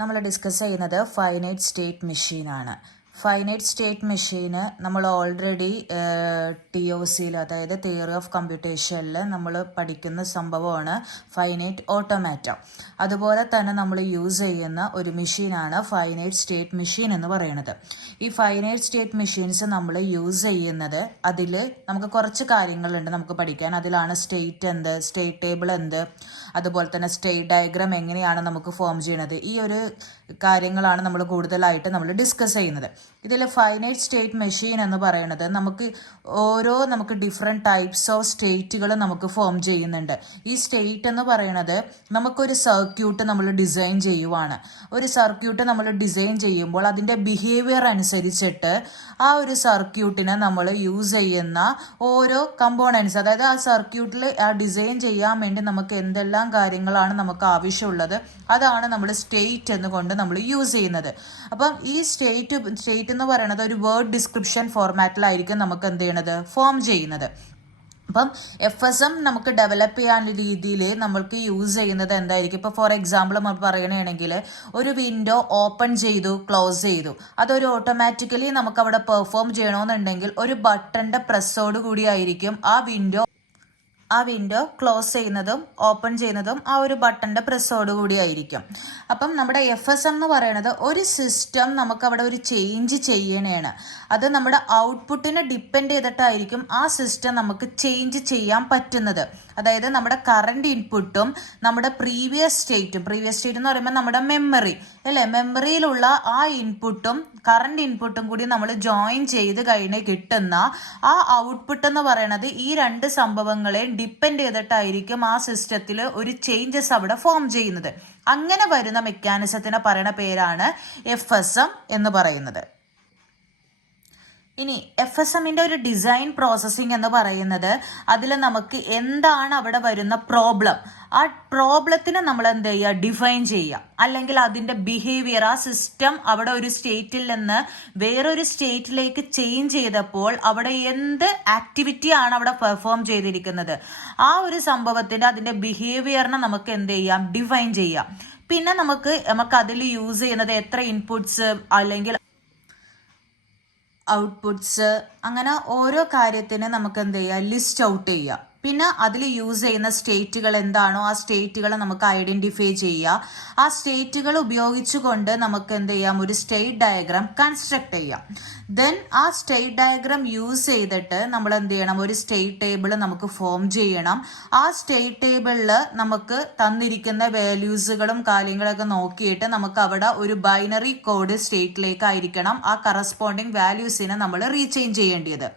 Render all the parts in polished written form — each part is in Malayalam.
നമ്മൾ ഡിസ്കസ് ചെയ്യുന്നത് ഫൈനൈറ്റ് സ്റ്റേറ്റ് മെഷീനാണ്. ഫൈനൈറ്റ് സ്റ്റേറ്റ് മെഷീന് നമ്മൾ ഓൾറെഡി TOCയിൽ, അതായത് തിയറി ഓഫ് കമ്പ്യൂട്ടേഷനിൽ നമ്മൾ പഠിക്കുന്ന സംഭവമാണ് ഫൈനൈറ്റ് ഓട്ടോമാറ്റ. അതുപോലെ തന്നെ നമ്മൾ യൂസ് ചെയ്യുന്ന ഒരു മെഷീനാണ് ഫൈനൈറ്റ് സ്റ്റേറ്റ് മെഷീൻ എന്ന് പറയുന്നത്. ഈ ഫൈനൈറ്റ് സ്റ്റേറ്റ് മെഷീൻസ് നമ്മൾ യൂസ് ചെയ്യുന്നത്, അതിൽ നമുക്ക് കുറച്ച് കാര്യങ്ങളുണ്ട് നമുക്ക് പഠിക്കാൻ. അതിലാണ് സ്റ്റേറ്റ് എന്ത്, സ്റ്റേറ്റ് ടേബിൾ എന്ത്, അതുപോലെ തന്നെ സ്റ്റേറ്റ് ഡയഗ്രാം എങ്ങനെയാണ് നമുക്ക് ഫോം ചെയ്യുന്നത്, ഈ ഒരു കാര്യങ്ങളാണ് നമ്മൾ കൂടുതലായിട്ട് നമ്മൾ ഡിസ്കസ് ചെയ്യുന്നത്. ഇതിൽ ഫൈനൈറ്റ് സ്റ്റേറ്റ് മെഷീൻ എന്ന് പറയുന്നത് നമുക്ക് ഡിഫറെൻറ്റ് ടൈപ്സ് ഓഫ് സ്റ്റേറ്റുകൾ നമുക്ക് ഫോം ചെയ്യുന്നുണ്ട്. ഈ സ്റ്റേറ്റ് എന്ന് പറയുന്നത് നമുക്കൊരു സർക്യൂട്ട് നമ്മൾ ഡിസൈൻ ചെയ്യുവാണ്. ഒരു സർക്യൂട്ട് നമ്മൾ ഡിസൈൻ ചെയ്യുമ്പോൾ അതിൻ്റെ ബിഹേവിയർ അനുസരിച്ചിട്ട് ആ ഒരു സർക്യൂട്ടിനെ നമ്മൾ യൂസ് ചെയ്യുന്ന ഓരോ കമ്പോണൻസ്, അതായത് ആ സർക്യൂട്ടിൽ ആ ഡിസൈൻ ചെയ്യാൻ വേണ്ടി നമുക്ക് എന്തെല്ലാം കാര്യങ്ങളാണ് നമുക്ക് ആവശ്യമുള്ളത്, അതാണ് നമ്മൾ സ്റ്റേറ്റ് എന്നുകൊണ്ട് നമ്മൾ യൂസ് ചെയ്യുന്നത്. അപ്പം ഈ സ്റ്റേറ്റ് എന്ന് പറയുന്നത് ഒരു വേർഡ് ഡിസ്ക്രിപ്ഷൻ ഫോർമാറ്റിലായിരിക്കും നമുക്ക് എന്ത് ചെയ്യണത്, ഫോം ചെയ്യുന്നത്. അപ്പം FSM നമുക്ക് ഡെവലപ്പ് ചെയ്യാൻ രീതിയിൽ നമ്മൾക്ക് യൂസ് ചെയ്യുന്നത് എന്തായിരിക്കും? ഇപ്പോൾ ഫോർ എക്സാമ്പിൾ നമ്മൾ പറയണമെങ്കിൽ ഒരു വിൻഡോ ഓപ്പൺ ചെയ്തു, ക്ലോസ് ചെയ്തു, അതൊരു ഓട്ടോമാറ്റിക്കലി നമുക്ക് അവിടെ പെർഫോം ചെയ്യണമെന്നുണ്ടെങ്കിൽ ഒരു ബട്ടണിൻ്റെ പ്രസ്സോട് കൂടിയായിരിക്കും ആ വിൻഡോ ക്ലോസ് ചെയ്യുന്നതും ഓപ്പൺ ചെയ്യുന്നതും ആ ഒരു ബട്ടൻ്റെ പ്രസ്സോട് കൂടി ആയിരിക്കും. അപ്പം നമ്മുടെ FSM എന്ന് പറയുന്നത് ഒരു സിസ്റ്റം നമുക്ക് അവിടെ ഒരു ചേഞ്ച് ചെയ്യണേണ്. അത് നമ്മുടെ ഔട്ട്പുട്ടിനെ ഡിപ്പെൻഡ് ചെയ്തിട്ടായിരിക്കും ആ സിസ്റ്റം നമുക്ക് ചേഞ്ച് ചെയ്യാൻ പറ്റുന്നത്. അതായത് നമ്മുടെ കറണ്ട് ഇൻപുട്ടും നമ്മുടെ പ്രീവിയസ് സ്റ്റേറ്റ് എന്ന് പറയുമ്പോൾ നമ്മുടെ മെമ്മറി അല്ലേ, മെമ്മറിയിലുള്ള ആ ഇൻപുട്ടും കറണ്ട് ഇൻപുട്ടും കൂടി നമ്മൾ ജോയിൻ ചെയ്ത് കഴിഞ്ഞ് കിട്ടുന്ന ആ ഔട്ട്പുട്ട് എന്ന് പറയുന്നത് ഈ രണ്ട് സംഭവങ്ങളെ ഡിപ്പെൻഡ് ചെയ്തിട്ടായിരിക്കും ആ സിസ്റ്റത്തിൽ ഒരു ചേഞ്ചസ് അവിടെ ഫോം ചെയ്യുന്നത്. അങ്ങനെ വരുന്ന മെക്കാനിസത്തിനെ പറയുന്ന പേരാണ് FSM എന്ന് പറയുന്നത്. ഇനി FSMൻ്റെ ഒരു ഡിസൈൻ പ്രോസസ്സിംഗ് എന്ന് പറയുന്നത്, അതിൽ നമുക്ക് എന്താണ് അവിടെ വരുന്ന പ്രോബ്ലം, ആ പ്രോബ്ലത്തിന് നമ്മൾ എന്ത് ചെയ്യുക, ഡിഫൈൻ ചെയ്യുക. അല്ലെങ്കിൽ അതിൻ്റെ ബിഹേവിയർ, ആ സിസ്റ്റം അവിടെ ഒരു സ്റ്റേറ്റിൽ നിന്ന് വേറൊരു സ്റ്റേറ്റിലേക്ക് ചേഞ്ച് ചെയ്തപ്പോൾ അവിടെ എന്ത് ആക്ടിവിറ്റി ആണ് അവിടെ പെർഫോം ചെയ്തിരിക്കുന്നത്, ആ ഒരു സംഭവത്തിൻ്റെ അതിൻ്റെ ബിഹേവിയറിനെ നമുക്ക് എന്ത് ചെയ്യാം, ഡിഫൈൻ ചെയ്യാം. പിന്നെ നമുക്ക് അതിൽ യൂസ് ചെയ്യുന്നത് എത്ര ഇൻപുട്സ് അല്ലെങ്കിൽ ഔട്ട്പുട്ട്സ്, അങ്ങനെ ഓരോ കാര്യത്തിന് നമുക്ക് എന്ത് ചെയ്യുക, ലിസ്റ്റ് ഔട്ട് ചെയ്യുക. പിന്നെ അതിൽ യൂസ് ചെയ്യുന്ന സ്റ്റേറ്റുകൾ എന്താണോ ആ സ്റ്റേറ്റുകൾ നമുക്ക് ഐഡൻറ്റിഫൈ ചെയ്യുക. ആ സ്റ്റേറ്റുകൾ ഉപയോഗിച്ചുകൊണ്ട് നമുക്ക് എന്ത് ചെയ്യാം, ഒരു സ്റ്റേറ്റ് ഡയഗ്രാം കൺസ്ട്രക്ട് ചെയ്യാം. ദെൻ ആ സ്റ്റേറ്റ് ഡയഗ്രാം യൂസ് ചെയ്തിട്ട് നമ്മൾ എന്ത് ചെയ്യണം, ഒരു സ്റ്റേറ്റ് ടേബിൾ നമുക്ക് ഫോം ചെയ്യണം. ആ സ്റ്റേറ്റ് ടേബിളിൽ നമുക്ക് തന്നിരിക്കുന്ന വാല്യൂസുകളും കാര്യങ്ങളൊക്കെ നോക്കിയിട്ട് നമുക്ക് അവിടെ ഒരു ബൈനറി കോഡ് സ്റ്റേറ്റിലേക്കായിരിക്കണം ആ കറസ്പോണ്ടിങ് വാല്യൂസിനെ നമ്മൾ റീചേഞ്ച് ചെയ്യേണ്ടത്.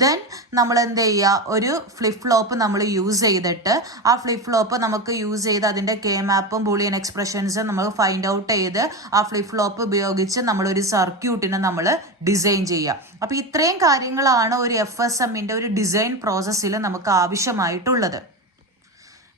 ദെൻ നമ്മൾ എന്ത് ചെയ്യുക, ഒരു ഫ്ലിപ്പ് ഫ്ലോപ്പ് നമ്മൾ യൂസ് ചെയ്തിട്ട് ആ ഫ്ലിപ്പ് ഫ്ലോപ്പ് നമുക്ക് യൂസ് ചെയ്ത് അതിൻ്റെ മാപ്പും ബൂളിയൻ എക്സ്പ്രഷൻസും നമ്മൾ ഫൈൻഡ് ഔട്ട് ചെയ്ത് ആ ഫ്ലിപ്പ് ഫ്ലോപ്പ് ഉപയോഗിച്ച് നമ്മളൊരു സർക്യൂട്ടിനെ നമ്മൾ ഡിസൈൻ ചെയ്യുക. അപ്പോൾ ഇത്രയും കാര്യങ്ങളാണ് ഒരു FSMൻ്റെ ഒരു ഡിസൈൻ പ്രോസസ്സിൽ നമുക്ക് ആവശ്യമായിട്ടുള്ളത്.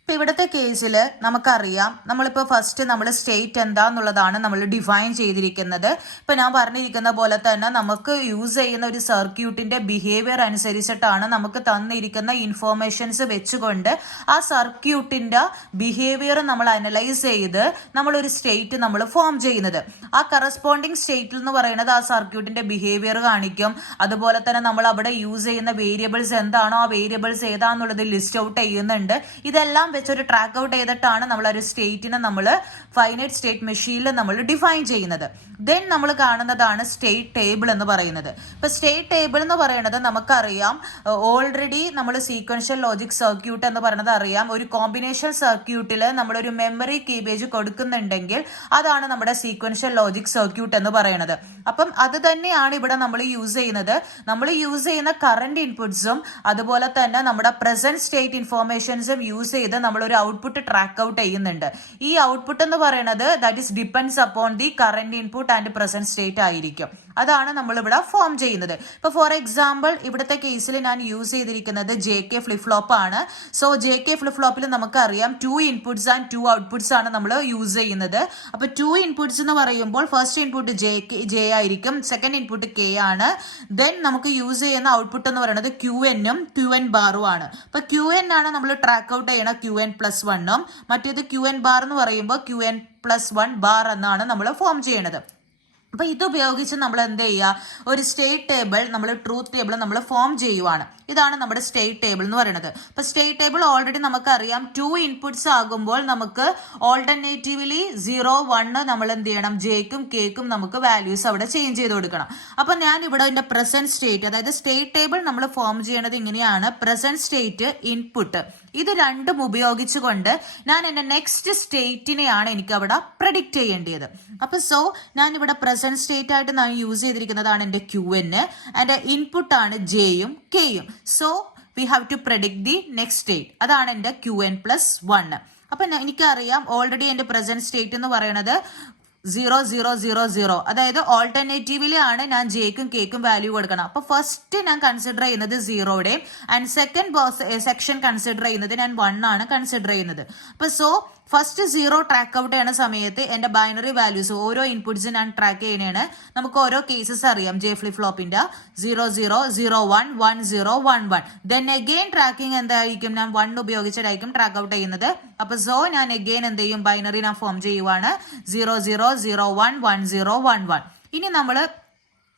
ഇപ്പം ഇവിടുത്തെ കേസിൽ നമുക്കറിയാം, നമ്മളിപ്പോൾ ഫസ്റ്റ് നമ്മൾ സ്റ്റേറ്റ് എന്താന്നുള്ളതാണ് നമ്മൾ ഡിഫൈൻ ചെയ്തിരിക്കുന്നത്. ഇപ്പം ഞാൻ പറഞ്ഞിരിക്കുന്ന പോലെ തന്നെ നമുക്ക് യൂസ് ചെയ്യുന്ന ഒരു സർക്യൂട്ടിൻ്റെ ബിഹേവിയർ അനുസരിച്ചിട്ടാണ് നമുക്ക് തന്നിരിക്കുന്ന ഇൻഫോർമേഷൻസ് വെച്ചുകൊണ്ട് ആ സർക്യൂട്ടിൻ്റെ ബിഹേവിയർ നമ്മൾ അനലൈസ് ചെയ്ത് നമ്മളൊരു സ്റ്റേറ്റ് നമ്മൾ ഫോം ചെയ്യുന്നത്. ആ കറസ്പോണ്ടിങ് സ്റ്റേറ്റിൽ എന്ന് പറയുന്നത് ആ സർക്യൂട്ടിൻ്റെ ബിഹേവിയർ കാണിക്കും. അതുപോലെ തന്നെ നമ്മൾ അവിടെ യൂസ് ചെയ്യുന്ന വേരിയബിൾസ് എന്താണോ ആ വേരിയബിൾസ് ഏതാന്നുള്ളത് ലിസ്റ്റ് ഔട്ട് ചെയ്യുന്നുണ്ട്. ഇതെല്ലാം വെച്ചൊരു ട്രാക്ക് ഔട്ട് ചെയ്തിട്ടാണ് നമ്മൾ ഒരു സ്റ്റേറ്റിനെ നമ്മൾ ഫൈനൈറ്റ് സ്റ്റേറ്റ് മെഷീനിൽ നമ്മൾ ഡിഫൈൻ ചെയ്യുന്നത്. ദെൻ നമ്മൾ കാണുന്നതാണ് സ്റ്റേറ്റ് ടേബിൾ എന്ന് പറയുന്നത്. ഇപ്പൊ സ്റ്റേറ്റ് ടേബിൾ എന്ന് പറയുന്നത് നമുക്കറിയാം, ഓൾറെഡി നമ്മൾ സീക്വൻഷ്യൽ ലോജിക് സർക്യൂട്ട് എന്ന് പറയുന്നത് അറിയാം. ഒരു കോമ്പിനേഷൻ സർക്യൂട്ടിൽ നമ്മളൊരു മെമ്മറി കീബേജ് കൊടുക്കുന്നുണ്ടെങ്കിൽ അതാണ് നമ്മുടെ സീക്വൻഷ്യൽ ലോജിക് സർക്യൂട്ട് എന്ന് പറയുന്നത്. അപ്പം അത് തന്നെയാണ് ഇവിടെ നമ്മൾ യൂസ് ചെയ്യുന്നത്. നമ്മൾ യൂസ് ചെയ്യുന്ന കറണ്ട് ഇൻപുട്സും അതുപോലെ തന്നെ നമ്മുടെ പ്രസന്റ് സ്റ്റേറ്റ് ഇൻഫോർമേഷൻസും യൂസ് ചെയ്ത് നമ്മളൊരു ഔട്ട്പുട്ട് ട്രാക്ക് ഔട്ട് ചെയ്യുന്നുണ്ട്. ഈ ഔട്ട്പുട്ട് എന്ന് പറയുന്നത് that is depends upon the current input and present state ആയിരിക്കും. അതാണ് നമ്മളിവിടെ ഫോം ചെയ്യുന്നത്. ഇപ്പോൾ ഫോർ എക്സാമ്പിൾ ഇവിടുത്തെ കേസിൽ ഞാൻ യൂസ് ചെയ്തിരിക്കുന്നത് JK ഫ്ലിപ്പ് ഫ്ലോപ്പ് ആണ്. സോ JK ഫ്ലിപ്പ് ഫ്ലോപ്പിൽ നമുക്കറിയാം 2 ഇൻപുട്സ് ആൻഡ് 2 ഔട്ട്പുട്സ് ആണ് നമ്മൾ യൂസ് ചെയ്യുന്നത്. അപ്പോൾ 2 ഇൻപുട്സ് എന്ന് പറയുമ്പോൾ ഫസ്റ്റ് ഇൻപുട്ട് J ആയിരിക്കും, സെക്കൻഡ് ഇൻപുട്ട് K ആണ്. ദെൻ നമുക്ക് യൂസ് ചെയ്യുന്ന ഔട്ട്പുട്ട് എന്ന് പറയുന്നത് QN ഉം QN ബാറും ആണ്. അപ്പോൾ QN ആണ് നമ്മൾ ട്രാക്ക് ഔട്ട് ചെയ്യണ QN+1 ഉം, മറ്റേത് QN ബാർ എന്ന് പറയുമ്പോൾ QN+1 ബാർ എന്നാണ് നമ്മൾ ഫോം ചെയ്യണത്. അപ്പോൾ ഇത് ഉപയോഗിച്ച് നമ്മൾ എന്ത് ചെയ്യുക, ഒരു സ്റ്റേറ്റ് ടേബിൾ, നമ്മൾ ട്രൂത്ത് ടേബിൾ നമ്മൾ ഫോം ചെയ്യുവാണ്. ഇതാണ് നമ്മുടെ സ്റ്റേറ്റ് ടേബിൾ എന്ന് പറയുന്നത്. അപ്പോൾ സ്റ്റേറ്റ് ടേബിൾ ഓൾറെഡി നമുക്കറിയാം 2 ഇൻപുട്സ് ആകുമ്പോൾ നമുക്ക് ഓൾട്ടർനേറ്റീവ്ലി 0, 1 നമ്മൾ എന്ത് ചെയ്യണം, ജെക്കും കേക്കും നമുക്ക് വാല്യൂസ് അവിടെ ചേഞ്ച് ചെയ്ത് കൊടുക്കണം. അപ്പോൾ ഞാൻ ഇവിടെ എൻ്റെ പ്രസന്റ് സ്റ്റേറ്റ്, അതായത് സ്റ്റേറ്റ് ടേബിൾ നമ്മൾ ഫോം ചെയ്യണത് ഇങ്ങനെയാണ്. പ്രസന്റ് സ്റ്റേറ്റ്, ഇൻപുട്ട്, ഇത് രണ്ടും ഉപയോഗിച്ചുകൊണ്ട് ഞാൻ എൻ്റെ നെക്സ്റ്റ് സ്റ്റേറ്റിനെയാണ് എനിക്ക് അവിടെ പ്രഡിക്റ്റ് ചെയ്യേണ്ടത്. അപ്പോൾ സോ ഞാനിവിടെ പ്രസന്റ് സ്റ്റേറ്റ് ആയിട്ട് ഞാൻ യൂസ് ചെയ്തിരിക്കുന്നതാണ് എൻ്റെ QN, എൻ്റെ ഇൻപുട്ടാണ് Jയും Kയും. So we have to predict the next state, അതാണ് എൻ്റെ QN+1. അപ്പം എനിക്കറിയാം ഓൾറെഡി എൻ്റെ പ്രസന്റ് സ്റ്റേറ്റ് എന്ന് പറയുന്നത് 0, 0, 0, 0, അതായത് ഓൾട്ടർനേറ്റീവിലെ ആണ് ഞാൻ ജെക്കും കേക്കും വാല്യൂ കൊടുക്കണം. അപ്പോൾ ഫസ്റ്റ് ഞാൻ കൺസിഡർ ചെയ്യുന്നത് 0യുടെയും ആൻഡ് സെക്കൻഡ് സെക്ഷൻ കൺസിഡർ ചെയ്യുന്നത് ഞാൻ 1 ആണ് കൺസിഡർ ചെയ്യുന്നത്. അപ്പോൾ സോ ഫസ്റ്റ് 0 ട്രാക്ക് ഔട്ട് ചെയ്യുന്ന സമയത്ത് എൻ്റെ ബൈനറി വാല്യൂസ് ഓരോ ഇൻപുട്സും ഞാൻ ട്രാക്ക് ചെയ്യണേണ്. നമുക്ക് ഓരോ കേസസ് അറിയാം J ഫ്ലിപ്പ് ഫ്ലോപ്പിൻ്റെ 0, 0, 0, 1, 1, 0, 1, 1. ദെൻ അഗെയിൻ ട്രാക്കിംഗ് എന്തായിരിക്കും, ഞാൻ 1 ഉപയോഗിച്ചിട്ടായിരിക്കും ട്രാക്ക് ഔട്ട് ചെയ്യുന്നത്. അപ്പോൾ സോ ഞാൻ അഗെയിൻ എന്ത് ചെയ്യും, ബൈനറി ഞാൻ ഫോം ചെയ്യുവാണ് 0, 0, 0, 1, 1, 0, 1, 1. ഇനി നമ്മൾ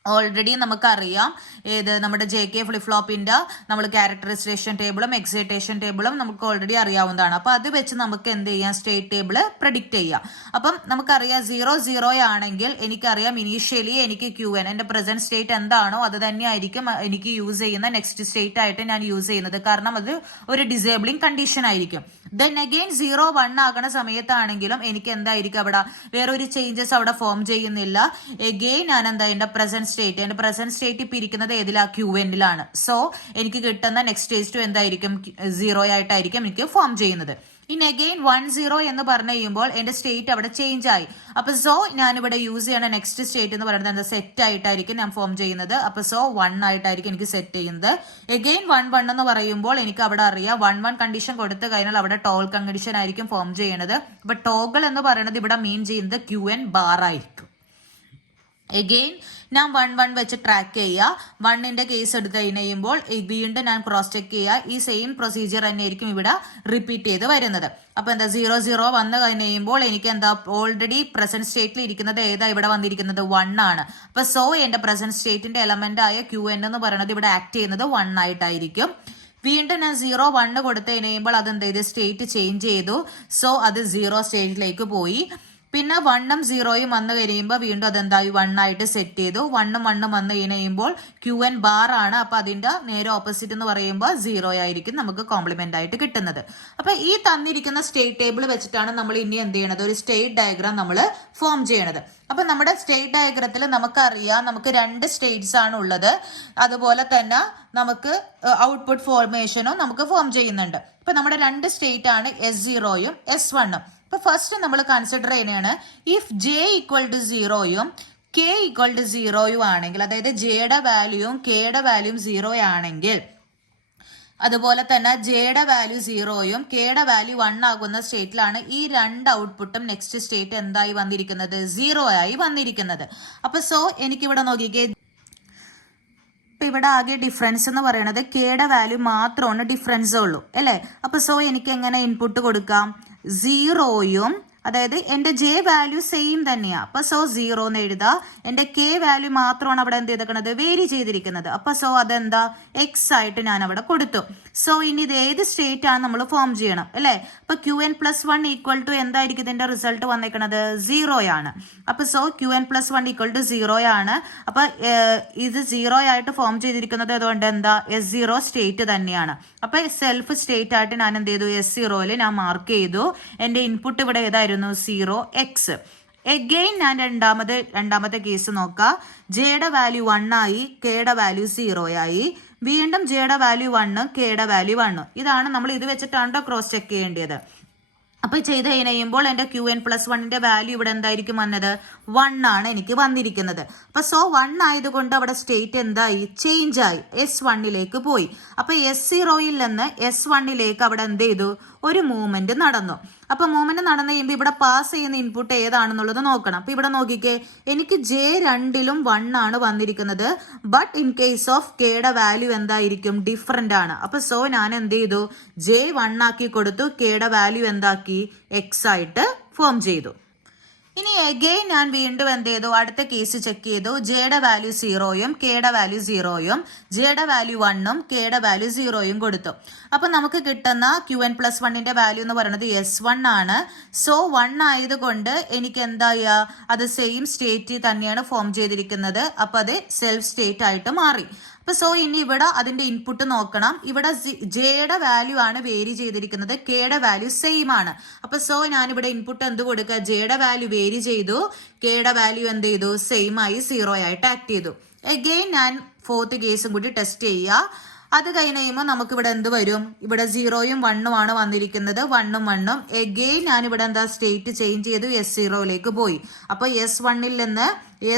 ഓൾറെഡി നമുക്കറിയാം ഏത് നമ്മുടെ JK ഫ്ലിപ്പ് ഫ്ലോപ്പിൻ്റെ നമ്മൾ ക്യാരക്ടറൈസേഷൻ ടേബിളും എക്സൈറ്റേഷൻ ടേബിളും നമുക്ക് ഓൾറെഡി അറിയാവുന്നതാണ്. അപ്പോൾ അത് വെച്ച് നമുക്ക് എന്ത് ചെയ്യാം, സ്റ്റേറ്റ് ടേബിൾ പ്രെഡിക്റ്റ് ചെയ്യാം. അപ്പം നമുക്കറിയാം 0, 0 ആണെങ്കിൽ എനിക്കറിയാം ഇനീഷ്യലി എനിക്ക് QN, എൻ്റെ പ്രസന്റ് സ്റ്റേറ്റ് എന്താണോ അത് തന്നെയായിരിക്കും എനിക്ക് യൂസ് ചെയ്യുന്ന നെക്സ്റ്റ് സ്റ്റേറ്റ് ആയിട്ട് ഞാൻ യൂസ് ചെയ്യുന്നത്, കാരണം അത് ഒരു ഡിസേബിളിംഗ് കണ്ടീഷൻ ആയിരിക്കും. ദെൻ അഗെയിൻ 0, 1 ആകണ സമയത്താണെങ്കിലും എനിക്ക് എന്തായിരിക്കും അവിടെ വേറൊരു ചേഞ്ചസ് അവിടെ ഫോം ചെയ്യുന്നില്ല. അഗെയിൻ ഞാൻ എന്താ എൻ്റെ പ്രസന്റ് സ്റ്റേറ്റ് ഇപ്പം ഇരിക്കുന്നത് ഏതിലാ, QN-ലാണ്. സോ എനിക്ക് കിട്ടുന്ന നെക്സ്റ്റ് സ്റ്റേറ്റ് എന്തായിരിക്കും, 0 ആയിട്ടായിരിക്കും എനിക്ക് ഫോം ചെയ്യുന്നത്. ഇനി അഗെയിൻ 1, 0 എന്ന് പറഞ്ഞു കഴിയുമ്പോൾ എൻ്റെ സ്റ്റേറ്റ് അവിടെ ചേഞ്ച് ആയി. അപ്പോൾ സോ ഞാനിവിടെ യൂസ് ചെയ്യണ നെക്സ്റ്റ് സ്റ്റേറ്റ് എന്ന് പറയുന്നത് എന്താ, സെറ്റ് ആയിട്ടായിരിക്കും ഞാൻ ഫോം ചെയ്യുന്നത്. അപ്പോൾ സോ 1 ആയിട്ടായിരിക്കും എനിക്ക് സെറ്റ് ചെയ്യുന്നത്. അഗെയിൻ 1, 1 എന്ന് പറയുമ്പോൾ എനിക്ക് അവിടെ അറിയാം 1, 1 കണ്ടീഷൻ കൊടുത്തു കഴിഞ്ഞാൽ അവിടെ ടോൾ കണ്ടീഷൻ ആയിരിക്കും ഫോം ചെയ്യണത്. അപ്പോൾ ടോഗിൾ എന്ന് പറയുന്നത് ഇവിടെ മീൻ ചെയ്യുന്നത് QN ബാർ ആയിരിക്കും. അഗെയിൻ ഞാൻ 1, 1 വെച്ച് ട്രാക്ക് ചെയ്യുക. 1ന്റെ കേസ് എടുത്ത് കഴിയുമ്പോൾ വീണ്ടും ഞാൻ ക്രോസ് ചെക്ക് ചെയ്യുക. ഈ സെയിം പ്രൊസീജിയർ തന്നെയായിരിക്കും ഇവിടെ റിപ്പീറ്റ് ചെയ്ത് വരുന്നത്. അപ്പോൾ എന്താ 0, 0 വന്നു കഴിയുമ്പോൾ എനിക്ക് എന്താ ഓൾറെഡി പ്രസന്റ് സ്റ്റേറ്റിൽ ഇരിക്കുന്നത് ഏതാ, ഇവിടെ വന്നിരിക്കുന്നത് 1 ആണ്. അപ്പോൾ സോ എൻ്റെ പ്രസന്റ് സ്റ്റേറ്റിന്റെ എലമെന്റ് ആയ QN എന്ന് പറയുന്നത് ഇവിടെ ആക്ട് ചെയ്യുന്നത് 1 ആയിട്ടായിരിക്കും. വീണ്ടും ഞാൻ 0, 1 കൊടുത്തു കഴിയുമ്പോൾ അതെന്ത് ചെയ്ത് സ്റ്റേറ്റ് ചേഞ്ച് ചെയ്തു. സോ അത് 0 സ്റ്റേറ്റിലേക്ക് പോയി. പിന്നെ 1ഉം 0യും വന്നു കഴിയുമ്പോൾ വീണ്ടും അതെന്തായി 1 ആയിട്ട് സെറ്റ് ചെയ്തു. 1ഉം 1ഉം വന്നു കഴിയുമ്പോൾ QN ബാർ ആണ്. അപ്പോൾ അതിൻ്റെ നേരെ ഓപ്പോസിറ്റ് എന്ന് പറയുമ്പോൾ 0 ആയിരിക്കും നമുക്ക് കോംപ്ലിമെന്റ് ആയിട്ട് കിട്ടുന്നത്. അപ്പോൾ ഈ തന്നിരിക്കുന്ന സ്റ്റേറ്റ് ടേബിൾ വെച്ചിട്ടാണ് നമ്മൾ ഇനി എന്ത് ചെയ്യണത്, ഒരു സ്റ്റേറ്റ് ഡയഗ്രാം നമ്മൾ ഫോം ചെയ്യണത്. അപ്പോൾ നമ്മുടെ സ്റ്റേറ്റ് ഡയഗ്രത്തിൽ നമുക്കറിയാം നമുക്ക് 2 സ്റ്റേറ്റ്സ് ആണ് ഉള്ളത്. അതുപോലെ തന്നെ നമുക്ക് ഔട്ട്പുട്ട് ഫോർമേഷനും നമുക്ക് ഫോം ചെയ്യുന്നുണ്ട്. അപ്പോൾ നമ്മുടെ 2 സ്റ്റേറ്റ് ആണ് S0യും S1ഉം. അപ്പോൾ ഫസ്റ്റ് നമ്മൾ കൺസിഡർ ചെയ്യുന്നതാണ് ഇഫ് J = 0യും K = 0യും ആണെങ്കിൽ, അതായത് Jയുടെ വാല്യൂയും Kയുടെ വാല്യൂയും 0 ആണെങ്കിൽ, അതുപോലെ തന്നെ Jയുടെ വാല്യൂ 0യും Kയുടെ വാല്യൂ 1 ആകുന്ന സ്റ്റേറ്റിലാണ് ഈ 2 ഔട്ട്പുട്ടും നെക്സ്റ്റ് സ്റ്റേറ്റ് എന്തായി വന്നിരിക്കുന്നത്, 0 ആയി വന്നിരിക്കുന്നത്. അപ്പോൾ സോ എനിക്കിവിടെ നോക്കിക്കേ, ഇപ്പം ഇവിടെ ആകെ ഡിഫറൻസ് എന്ന് പറയുന്നത് Kയുടെ വാല്യൂ മാത്രമാണ് ഡിഫറൻസ് ഉള്ളൂ അല്ലേ. അപ്പോൾ സോ എനിക്ക് എങ്ങനെ ഇൻപുട്ട് കൊടുക്കാം, 0യും, അതായത് എൻ്റെ J വാല്യൂ സെയിം തന്നെയാണ്. അപ്പോൾ സോ 0 എന്ന് എഴുതാം. എൻ്റെ K വാല്യൂ മാത്രമാണ് അവിടെ എന്ത് ചെയ്തിരിക്കുന്നത്, വേരി ചെയ്തിരിക്കുന്നത്. അപ്പോൾ സോ അതെന്താ X ആയിട്ട് ഞാൻ അവിടെ കൊടുത്തു. സോ ഇനി ഇത് ഏത് സ്റ്റേറ്റ് ആണ് നമ്മൾ ഫോം ചെയ്യണം അല്ലേ. അപ്പോൾ QN+1 = എന്തായിരിക്കും ഇതിൻ്റെ റിസൾട്ട് വന്നേക്കുന്നത്, 0 ആണ്. അപ്പോൾ സോ QN+1 = 0 ആണ്. അപ്പോൾ ഇത് 0 ആയിട്ട് ഫോം ചെയ്തിരിക്കുന്നത് അതുകൊണ്ട് എന്താ S0 സ്റ്റേറ്റ് തന്നെയാണ്. അപ്പോൾ സെൽഫ് സ്റ്റേറ്റ് ആയിട്ട് ഞാൻ എന്ത് ചെയ്തു, S0യിൽ ഞാൻ മാർക്ക് ചെയ്തു. എൻ്റെ ഇൻപുട്ട് ഇവിടെ ഏതായിരുന്നു, 0x. എഗെയിൻ ഞാൻ രണ്ടാമത്തെ കേസ് നോക്കാം. Jയുടെ വാല്യൂ 1 ആയി, Kയുടെ വാല്യൂ 0 ആയി. വീണ്ടും Jയുടെ വാല്യൂ 1, Kയുടെ വാല്യൂ 1. ഇതാണ് നമ്മൾ ഇത് വെച്ചിട്ടാണ് ക്രോസ് ചെക്ക് ചെയ്യേണ്ടത്. അപ്പോൾ ചെയ്ത് കഴിയുമ്പോൾ എൻ്റെ Qn+1 വാല്യൂ ഇവിടെ എന്തായിരിക്കും വന്നത് 1 ആണ് എനിക്ക് വന്നിരിക്കുന്നത്. അപ്പോൾ സോ 1 ആയതുകൊണ്ട് അവിടെ സ്റ്റേറ്റ് എന്തായി, ചേഞ്ച് ആയി, S1ലേക്ക് പോയി. അപ്പോൾ S0യിൽ നിന്ന് S1ലേക്ക് അവിടെ എന്ത് ചെയ്തു, ഒരു മൂവ്മെന്റ് നടന്നു. അപ്പൊ മൂവ്മെന്റ് നടന്നു കഴിയുമ്പോൾ ഇവിടെ പാസ് ചെയ്യുന്ന ഇൻപുട്ട് ഏതാണെന്നുള്ളത് നോക്കണം. അപ്പൊ ഇവിടെ നോക്കിക്കേ, എനിക്ക് J2ലും 1 ആണ് വന്നിരിക്കുന്നത്. ബട്ട് ഇൻ കേസ് ഓഫ് കെയുടെ വാല്യൂ എന്തായിരിക്കും, ഡിഫറെന്റ് ആണ്. അപ്പൊ സോ ഞാൻ എന്ത് ചെയ്തു, J1 ആക്കി കൊടുത്തു, കെയുടെ വാല്യൂ എന്താക്കി, X ആയിട്ട് ഫോം ചെയ്തു. ഇനി അഗെയിൻ ഞാൻ വീണ്ടും എന്ത് ചെയ്തു, അടുത്ത കേസ് ചെക്ക് ചെയ്തു. ജെയുടെ വാല്യൂ 0യും കെയുടെ വാല്യൂ 0യും, ജെയുടെ വാല്യൂ 1ഉം കെയുടെ വാല്യൂ 0യും കൊടുത്തു. അപ്പം നമുക്ക് കിട്ടുന്ന Qn+1 വാല്യൂ എന്ന് പറയുന്നത് S1 ആണ്. സോ 1 ആയതുകൊണ്ട് എനിക്ക് എന്തായ, അത് സെയിം സ്റ്റേറ്റ് തന്നെയാണ് ഫോം ചെയ്തിരിക്കുന്നത്. അപ്പം അത് സെൽഫ് സ്റ്റേറ്റ് ആയിട്ട് മാറി. അപ്പൊ സോ ഇനി ഇവിടെ അതിന്റെ ഇൻപുട്ട് നോക്കണം. ഇവിടെ ജെയുടെ വാല്യൂ ആണ് വേരി ചെയ്തിരിക്കുന്നത്, കെയുടെ വാല്യൂ സെയിം ആണ്. അപ്പൊ സോ ഞാനിവിടെ ഇൻപുട്ട് എന്ത് കൊടുക്കുക, ജെയുടെ വാല്യൂ വേരി ചെയ്തു, കെയുടെ വാല്യൂ എന്ത് ചെയ്തു, സെയിം ആയി 0 ആയിട്ട് ആക്ട് ചെയ്തു. അഗെയിൻ ഞാൻ 4th കേസും കൂടി ടെസ്റ്റ് ചെയ്യുക. അത് കഴിഞ്ഞ് കഴിയുമ്പോൾ നമുക്ക് ഇവിടെ എന്ത് വരും, ഇവിടെ 0യും 1ഉം ആണ് വന്നിരിക്കുന്നത്, 1ഉം 1ഉം. എഗെയിൻ ഞാൻ ഇവിടെ എന്താ സ്റ്റേറ്റ് ചേഞ്ച് ചെയ്തു, S0യിലേക്ക് പോയി. അപ്പൊ S1ൽ നിന്ന്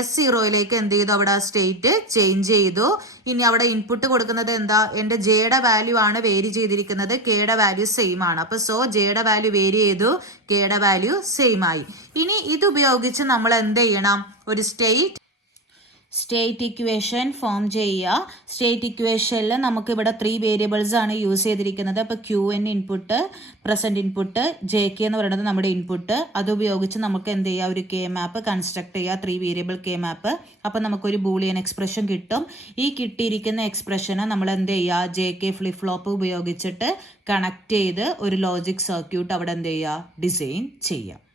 S0യിലേക്ക് എന്ത് ചെയ്തു, അവിടെ സ്റ്റേറ്റ് ചേഞ്ച് ചെയ്തു. ഇനി അവിടെ ഇൻപുട്ട് കൊടുക്കുന്നത് എന്താ, എന്റെ ജെയുടെ വാല്യൂ ആണ് വേരി ചെയ്തിരിക്കുന്നത്, കെയുടെ വാല്യൂ സെയിം ആണ്. അപ്പൊ സോ ജെയുടെ വാല്യൂ വേരി ചെയ്തു, കെയുടെ വാല്യൂ സെയിം ആയി. ഇനി ഇത് ഉപയോഗിച്ച് നമ്മൾ എന്ത് ചെയ്യണം, ഒരു സ്റ്റേറ്റ് ഇക്വേഷൻ ഫോം ചെയ്യുക. സ്റ്റേറ്റ് ഇക്വേഷനിൽ നമുക്ക് ഇവിടെ 3 വേരിയബിൾസ് ആണ് യൂസ് ചെയ്തിരിക്കുന്നത്. അപ്പോൾ Qn input, present input, JK എന്ന് പറയുന്നത് നമ്മുടെ ഇൻപുട്ട്. അത് ഉപയോഗിച്ച് നമുക്ക് എന്ത് ചെയ്യുക, ഒരു K മാപ്പ് കൺസ്ട്രക്ട് ചെയ്യുക, 3 വേരിയബിൾ K മാപ്പ്. അപ്പോൾ നമുക്കൊരു ബൂളിയൻ എക്സ്പ്രഷൻ കിട്ടും. ഈ കിട്ടിയിരിക്കുന്ന എക്സ്പ്രഷനെ നമ്മൾ എന്ത് ചെയ്യുക, JK ഫ്ലിപ്പ് ഫ്ലോപ്പ് ഉപയോഗിച്ചിട്ട് കണക്ട് ചെയ്ത് ഒരു ലോജിക് സർക്യൂട്ട് അവിടെ എന്ത് ചെയ്യുക, ഡിസൈൻ ചെയ്യുക.